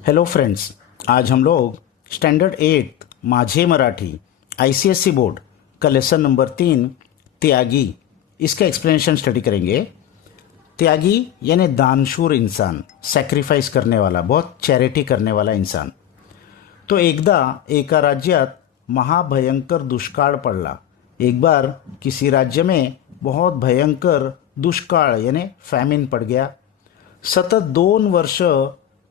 Hello friends, आज हम लोग standard 8 माझे मराठी आईसीएससी बोर्ड का लेसन नंबर 3 त्यागी इसका एक्सप्लेनेशन स्टडी करेंगे। त्यागी यानी दानशूर इंसान, सैक्रिफाइस करने वाला, बहुत चैरिटी करने वाला इंसान। तो एकदा एका राज्यात महाभयंकर दुष्काळ पडला। एक बार किसी राज्य में बहुत भयंकर दुष्काळ यानी फैमिन पड़ गया। सतत 2 वर्ष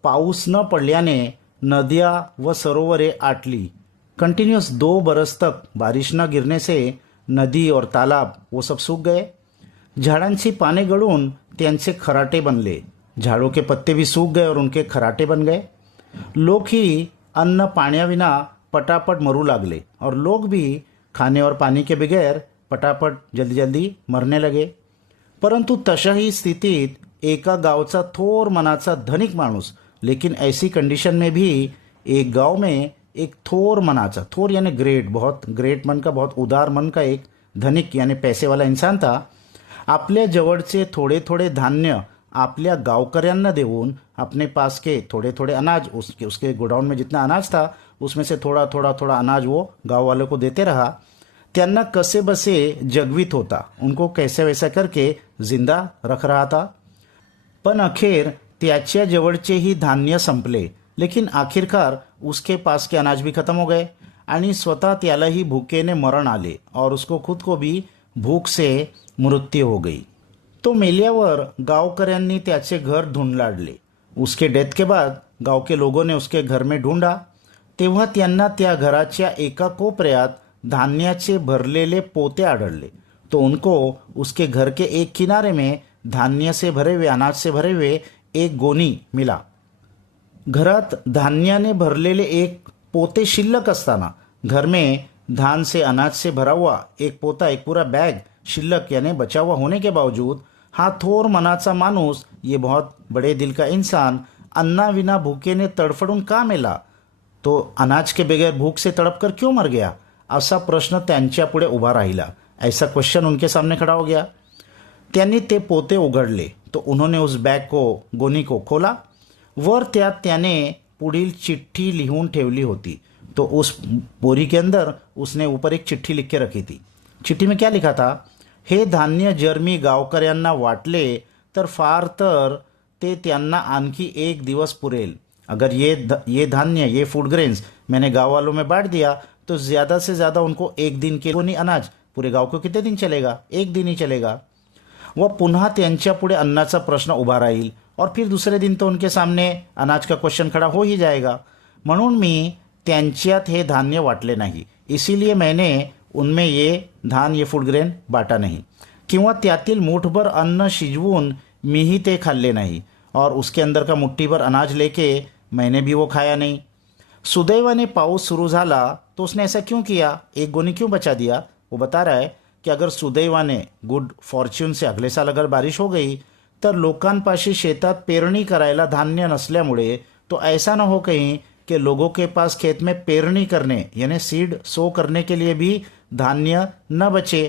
पाऊस न पडल्याने नदियाँ व सरोवरे आटली। कंटिन्यूस 2 बरस तक बारिश न गिरने से नदी और तालाब वो सब सूख गए। झाडांची पाने गळून त्यांचे खराटे बनले। झाड़ों के पत्ते भी सूख गए और उनके खराटे बन गए। लोग ही अन्न पाण्याविना पटापट मरू लागले और लोग भी खाने और पानी के बगैर पटापट जल्दी जल्दी मरने लगे। परंतु तशाही स्थितीत एका गावचा थोर मनाचा धनिक माणूस, लेकिन ऐसी कंडीशन में भी एक गांव में एक थोर मनाचा, थोर यानी ग्रेट, बहुत ग्रेट मन का, बहुत उदार मन का एक धनिक यानी पैसे वाला इंसान था। आपल्या जवळचे थोड़े थोड़े धान्य आपल्या गावकऱ्यांना देऊन अपने पास के थोड़े थोड़े अनाज, उसके गोडाउन में जितना अनाज था उसमें से थोड़ा थोड़ा थोड़ा अनाज वो गांव वालों को देते रहा। त्यांना कसे बसे जगवित होता, उनको कैसे वैसा करके जिंदा रख रहा था। पण अखेर त्याच्या जवळचे ही धान्य संपले, लेकिन आखिरकार उसके पास के अनाज भी खत्म हो गए आणि स्वतः त्यालाही भूखेने मरण आले और उसको खुद को भी भूख से मृत्यु हो गई। तो मेल्यावर गावकऱ्यांनी त्याचे घर ढूंढलाडले। उसके डेथ के बाद गांव के लोगों ने उसके घर में ढूंढा, तेव्हा त्यांना त्या घराच्या एका कोपऱ्यात धान्याचे भरलेले पोते आढळले। तो उनको उसके घर के एक किनारे में धान्य से भरे हुए, अनाज से भरे हुए एक गोनी मिला। घरात धान्याने भरलेले एक पोते शिल्लक असताना घर में धान से, अनाज से भरा हुआ एक पोता, एक पूरा बैग शिल्लक यानी बचा हुआ होने के बावजूद हा थोर मनाचा माणूस, ये बहुत बड़े दिल का इंसान अन्नाविना भूखेने तड़फड़ून का मेला, तो अनाज के बगैर भूख से तड़प कर क्यों मर गया, असा प्रश्न त्यांच्या पुढे उभा राहिला। ऐसा क्वेश्चन उनके सामने खड़ा हो गया। त्यांनी ते पोते उघडले तो उन्होंने उस बैग को, गोनी को खोला। वर त्यात त्याने पुढील चिट्ठी लिहून ठेवली होती। तो उस बोरी के अंदर उसने ऊपर एक चिट्ठी लिख के रखी थी। चिट्ठी में क्या लिखा था, हे धान्य जर मी गावकऱ्यांना वाटले तर फार तर ते त्यांना आणखी 1 दिवस पुरेल। अगर ये धान्य, ये फूड ग्रेन्स मैंने गाँव वालों में बांट दिया तो ज़्यादा से ज़्यादा उनको 1 दिन के गोनी अनाज पूरे गाँव को कितने दिन चलेगा, 1 दिन ही चलेगा। व पुन्हा त्यांच्या पुढे अन्नाचा प्रश्न उभा राहील और फिर दूसरे दिन तो उनके सामने अनाज का क्वेश्चन खड़ा हो ही जाएगा। म्हणून मी त्यांच्यात हे धान्य वाटले नहीं, इसीलिए मैंने उनमें ये धान, ये फूड ग्रेन बांटा नहीं, किंवा त्यातील मुठभर अन्न शिजवून मीही ते खाल्ले नहीं और उसके अंदर का मुट्ठी भर अनाज लेके मैंने भी वो खाया नहीं। सुदैवाने पाऊस शुरू झाला तो उसने ऐसा क्यों किया, एक गोनी क्यों बचा दिया। वो बता रहा है कि अगर सुदैवाने, गुड फॉर्च्यून से अगले साल अगर बारिश हो गई तर लोकांपाशी शेतात पेरणी करायला धान्य नसल्यामुळे तो ऐसा न हो कहीं कि लोगों के पास खेत में पेरणी करने यानी सीड सो करने के लिए भी धान्य न बचे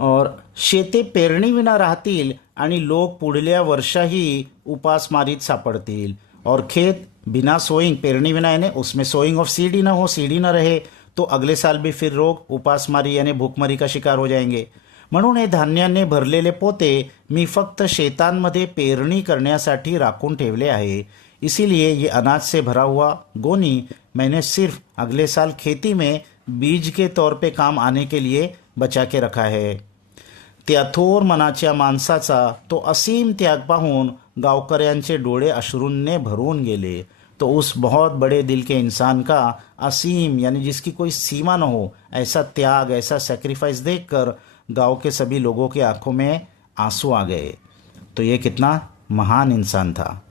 और शेते पेरणी विना राहतील आणि लोक पुढल्या वर्षाही उपासमारीत सापडतील और खेत बिना सोइंग, पेरणी विना यानी उसमें सोइंग ऑफ सीड ही ना हो, सीड ही ना रहे तो अगले साल भी फिर लोग उपासमारी यानी भूखमरी का शिकार हो जाएंगे। म्हणून हे धान्याने भरलेले पोते मी फक्त शेतांमध्ये पेरणी करण्यासाठी राखून ठेवले आहे। इसीलिए ये अनाज से भरा हुआ गोनी मैंने सिर्फ अगले साल खेती में बीज के तौर पे काम आने के लिए बचा के रखा है। त्या थोर मनाच्या माणसाचा तो असीम त्याग पाहून गावकऱ्यांचे डोळे अश्रूंने भरून गेले। तो उस बहुत बड़े दिल के इंसान का असीम यानी जिसकी कोई सीमा न हो ऐसा त्याग, ऐसा सेक्रीफाइस देखकर गांव के सभी लोगों की आंखों में आंसू आ गए। तो ये कितना महान इंसान था।